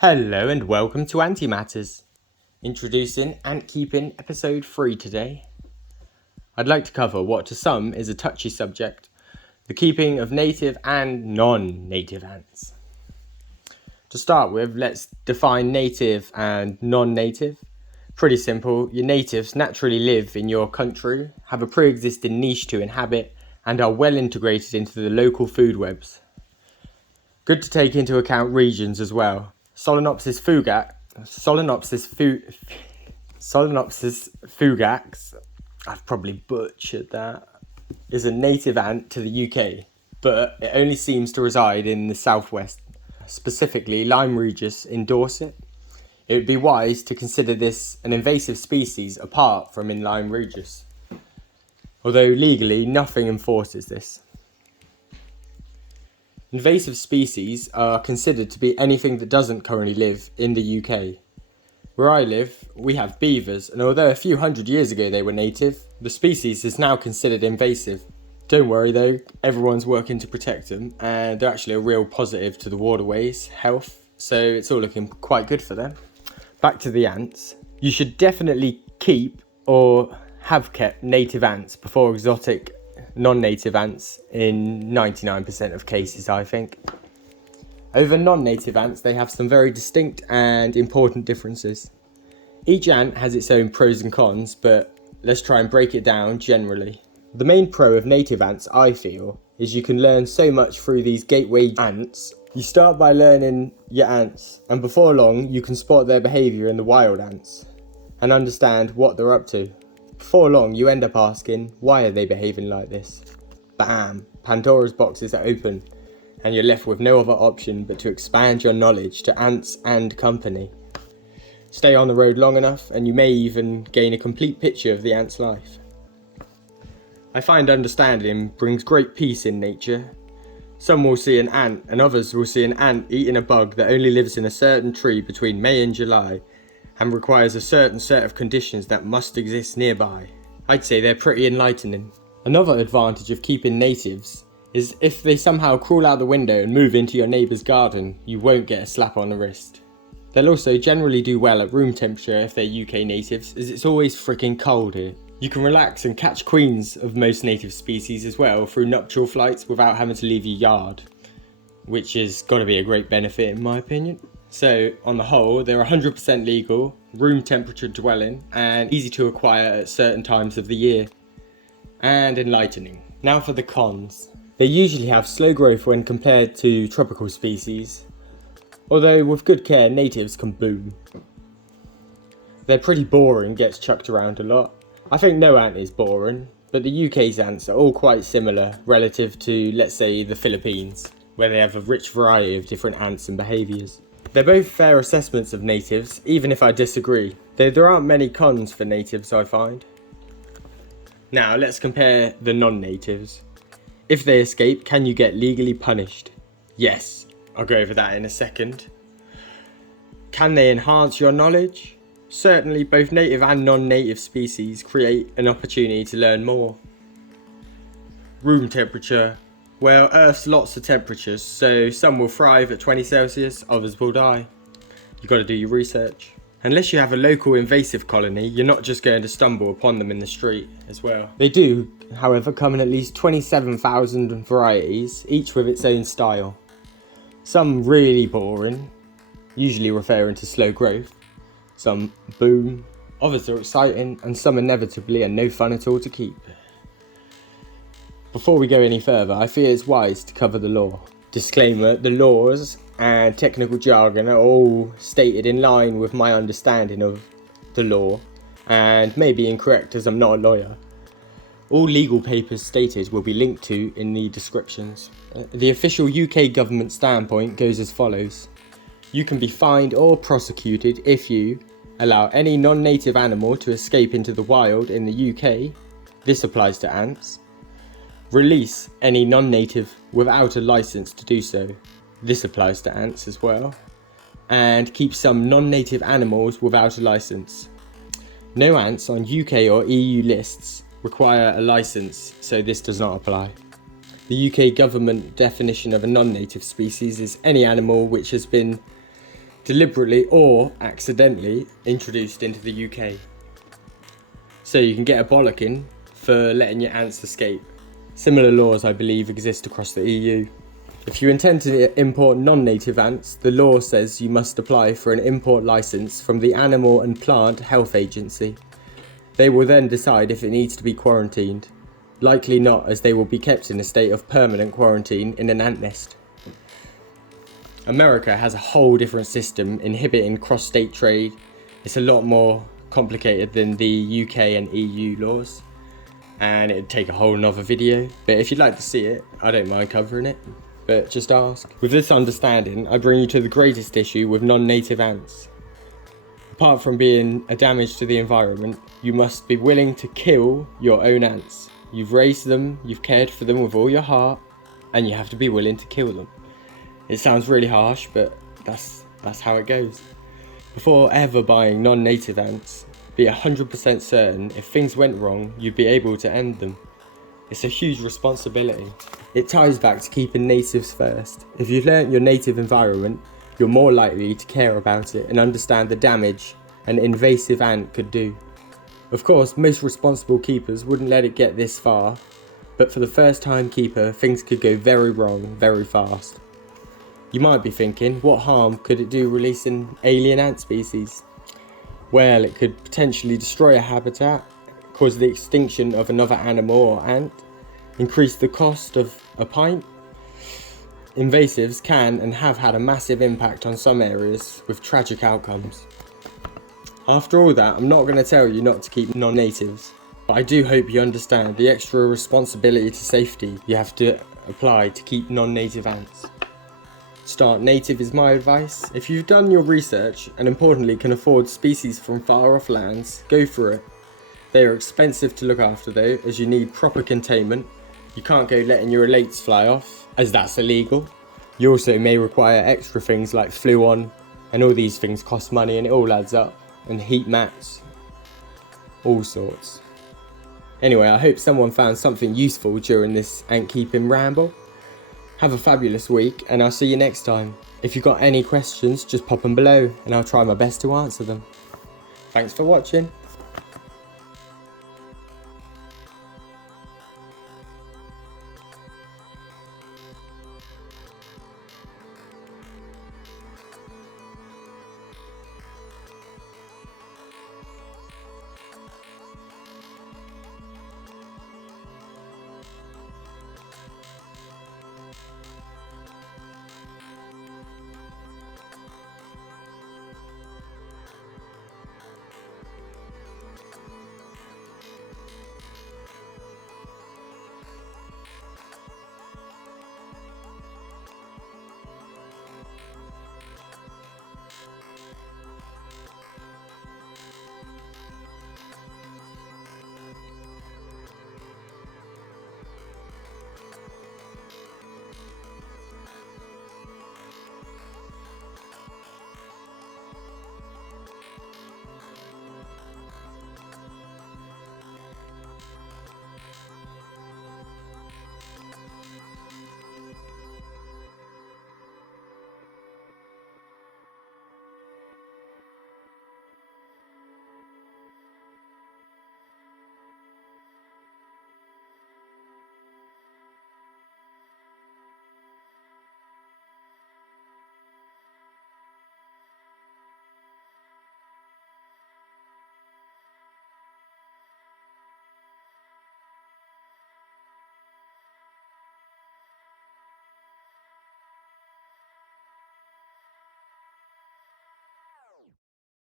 Hello and welcome to Antimatters. Introducing Antkeeping Episode 3 today. I'd like to cover what to some is a touchy subject, the keeping of native and non-native ants. To start with, let's define native and non-native. Pretty simple, your natives naturally live in your country, have a pre-existing niche to inhabit, and are well integrated into the local food webs. Good to take into account regions as well. Solenopsis fugax, I've probably butchered that, is a native ant to the UK, but it only seems to reside in the southwest, specifically Lyme Regis in Dorset. It would be wise to consider this an invasive species apart from in Lyme Regis, although legally nothing enforces this. Invasive species are considered to be anything that doesn't currently live in the UK. Where I live, we have beavers, and although a few hundred years ago they were native, the species is now considered invasive. Don't worry though, everyone's working to protect them, and they're actually a real positive to the waterways health, so it's all looking quite good for them. Back to the ants. You should definitely keep or have kept native ants before exotic non-native ants in 99% of cases, I think. Over non-native ants, they have some very distinct and important differences. Each ant has its own pros and cons, but let's try and break it down generally. The main pro of native ants, I feel, is you can learn so much through these gateway ants. You start by learning your ants, and before long you can spot their behaviour in the wild ants and understand what they're up to. Before long, you end up asking, why are they behaving like this? Bam! Pandora's boxes are open, and you're left with no other option but to expand your knowledge to ants and company. Stay on the road long enough, and you may even gain a complete picture of the ant's life. I find understanding brings great peace in nature. Some will see an ant, and others will see an ant eating a bug that only lives in a certain tree between May and July, and requires a certain set of conditions that must exist nearby. I'd say they're pretty enlightening. Another advantage of keeping natives is if they somehow crawl out the window and move into your neighbour's garden, you won't get a slap on the wrist. They'll also generally do well at room temperature if they're UK natives, as it's always freaking cold here. You can relax and catch queens of most native species as well through nuptial flights without having to leave your yard, which has got to be a great benefit in my opinion. So, on the whole, they're 100% legal, room temperature dwelling, and easy to acquire at certain times of the year. And enlightening. Now for the cons. They usually have slow growth when compared to tropical species, although with good care, natives can boom. They're pretty boring, gets chucked around a lot. I think no ant is boring, but the UK's ants are all quite similar relative to, let's say, the Philippines, where they have a rich variety of different ants and behaviours. They're both fair assessments of natives, even if I disagree, though there aren't many cons for natives I find. Now let's compare the non-natives. If they escape, can you get legally punished? Yes, I'll go over that in a second. Can they enhance your knowledge? Certainly, both native and non-native species create an opportunity to learn more. Room temperature. Well, Earth's lots of temperatures, so some will thrive at 20 Celsius, others will die. You've got to do your research. Unless you have a local invasive colony, you're not just going to stumble upon them in the street as well. They do, however, come in at least 27,000 varieties, each with its own style. Some really boring, usually referring to slow growth. Some boom, others are exciting, and some inevitably are no fun at all to keep. Before we go any further, I feel it's wise to cover the law. Disclaimer, the laws and technical jargon are all stated in line with my understanding of the law, and may be incorrect as I'm not a lawyer. All legal papers stated will be linked to in the descriptions. The official UK government standpoint goes as follows. You can be fined or prosecuted if you allow any non-native animal to escape into the wild in the UK, this applies to ants. Release any non-native without a license to do so, this applies to ants as well. And keep some non-native animals without a license. No ants on UK or EU lists require a license, so this does not apply. The UK government definition of a non-native species is any animal which has been deliberately or accidentally introduced into the UK. So you can get a bollocking for letting your ants escape. Similar laws, I believe, exist across the EU. If you intend to import non-native ants, the law says you must apply for an import licence from the Animal and Plant Health Agency. They will then decide if it needs to be quarantined. Likely not, as they will be kept in a state of permanent quarantine in an ant nest. America has a whole different system inhibiting cross-state trade. It's a lot more complicated than the UK and EU laws, and it'd take a whole nother video, but if you'd like to see it, I don't mind covering it, but just ask. With this understanding, I bring you to the greatest issue with non-native ants. Apart from being a damage to the environment, you must be willing to kill your own ants. You've raised them, you've cared for them with all your heart, and you have to be willing to kill them. It sounds really harsh, but that's how it goes. Before ever buying non-native ants, be 100% certain if things went wrong, you'd be able to end them. It's a huge responsibility. It ties back to keeping natives first. If you've learnt your native environment, you're more likely to care about it and understand the damage an invasive ant could do. Of course, most responsible keepers wouldn't let it get this far, but for the first time keeper, things could go very wrong very fast. You might be thinking, what harm could it do releasing alien ant species? Well, it could potentially destroy a habitat, cause the extinction of another animal or ant, increase the cost of a pint. Invasives can and have had a massive impact on some areas with tragic outcomes. After all that, I'm not going to tell you not to keep non-natives, but I do hope you understand the extra responsibility to safety you have to apply to keep non-native ants. Start native is my advice. If you've done your research and importantly can afford species from far off lands, go for it. They are expensive to look after though, as you need proper containment. You can't go letting your elates fly off, as that's illegal. You also may require extra things like fluon, and all these things cost money and it all adds up. And heat mats, all sorts. Anyway, I hope someone found something useful during this ant keeping ramble. Have a fabulous week, and I'll see you next time. If you've got any questions, just pop them below and I'll try my best to answer them. Thanks for watching.